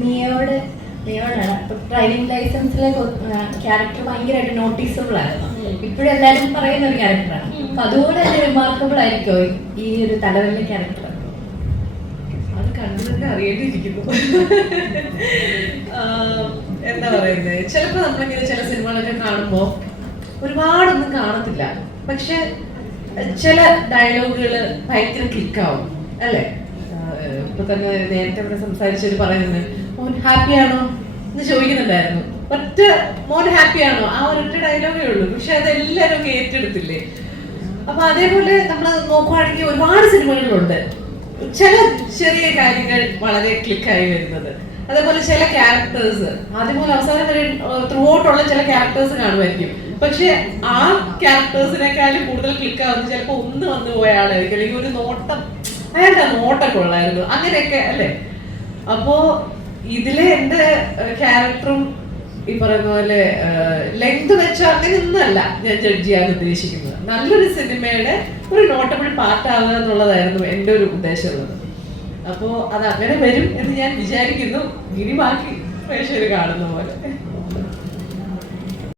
മിയോട് മിയോടാണ് അപ്പൊ ഡ്രൈവിംഗ് ലൈസൻസിലെ ക്യാരക്ടർ ഭയങ്കരമായിട്ട് നോട്ടീസബിൾ ആയിരുന്നു. ഇപ്പോഴും എല്ലാവരും പറയുന്ന ഒരു ക്യാരക്ടറാണ് അപ്പൊ അതുപോലെ തന്നെ റിമാർക്കബിൾ ആയിരിക്കോ ഈ ഒരു തലവല്ല ക്യാരക്ടർ അത് കണ്ടു തന്നെ അറിയേണ്ടിയിരിക്കുന്നു. എന്താ പറയുന്നത് ചിലപ്പോ നമ്മളിങ്ങനെ ചില സിനിമകളൊക്കെ കാണുമ്പോ ഒരുപാടൊന്നും കാണത്തില്ല. പക്ഷെ ചില ഡയലോഗുകൾ ഭയങ്കര ക്ലിക്കാവും അല്ലേ? ഇപ്പൊ തന്നെ നേരത്തെ ഇവിടെ സംസാരിച്ചൊരു പറയുന്നത് മോൻ ഹാപ്പിയാണോ എന്ന് ചോദിക്കുന്നുണ്ടായിരുന്നു. ഒറ്റ മോൻ ഹാപ്പിയാണോ ആ ഒരൊറ്റ ഡയലോഗേ ഉള്ളൂ. പക്ഷെ അതെല്ലാരും ഒക്കെ ഏറ്റെടുത്തില്ലേ? അപ്പൊ അതേപോലെ നമ്മൾ നോക്കുവാണെങ്കിൽ ഒരുപാട് സിനിമകളുണ്ട്. ചില ചെറിയ കാര്യങ്ങൾ വളരെ ക്ലിക്കായി വരുന്നത്. അതേപോലെ ചില ക്യാരക്ടേഴ്സ് ആദ്യം മുതൽ അവസാനം വരെ ത്രൂ ഔട്ടുള്ള ചില ക്യാരക്ടേഴ്സ് കാണുമായിരിക്കും. പക്ഷെ ആ ക്യാരക്ടേഴ്സിനേക്കാളും കൂടുതൽ ക്ലിക്കാവുന്നത് ചിലപ്പോൾ ഒന്ന് വന്നു പോയ ആളായിരിക്കും. അല്ലെങ്കിൽ ഒരു നോട്ടം അയാളുടെ നോട്ടൊക്കെ ഉള്ളായിരുന്നു. അങ്ങനെയൊക്കെ അല്ലേ? അപ്പോ ഇതിലെ എന്റെ ക്യാരക്ടറും ഈ പറയുന്ന പോലെ ലെങ്ത് വെച്ച അങ്ങനെയൊന്നുമല്ല ഞാൻ ജഡ്ജ് ചെയ്യാൻ ഉദ്ദേശിക്കുന്നത്. നല്ലൊരു സിനിമയുടെ ഒരു നോട്ടബിൾ പാർട്ട് ആവുക എന്നുള്ളതായിരുന്നു എന്റെ ഒരു ഉദ്ദേശമുള്ളത്. അപ്പോ അത് അങ്ങനെ വരും എന്ന് ഞാൻ വിചാരിക്കുന്നു. ഇനി ബാക്കി പ്രേക്ഷകർ കാണുന്ന പോലെ.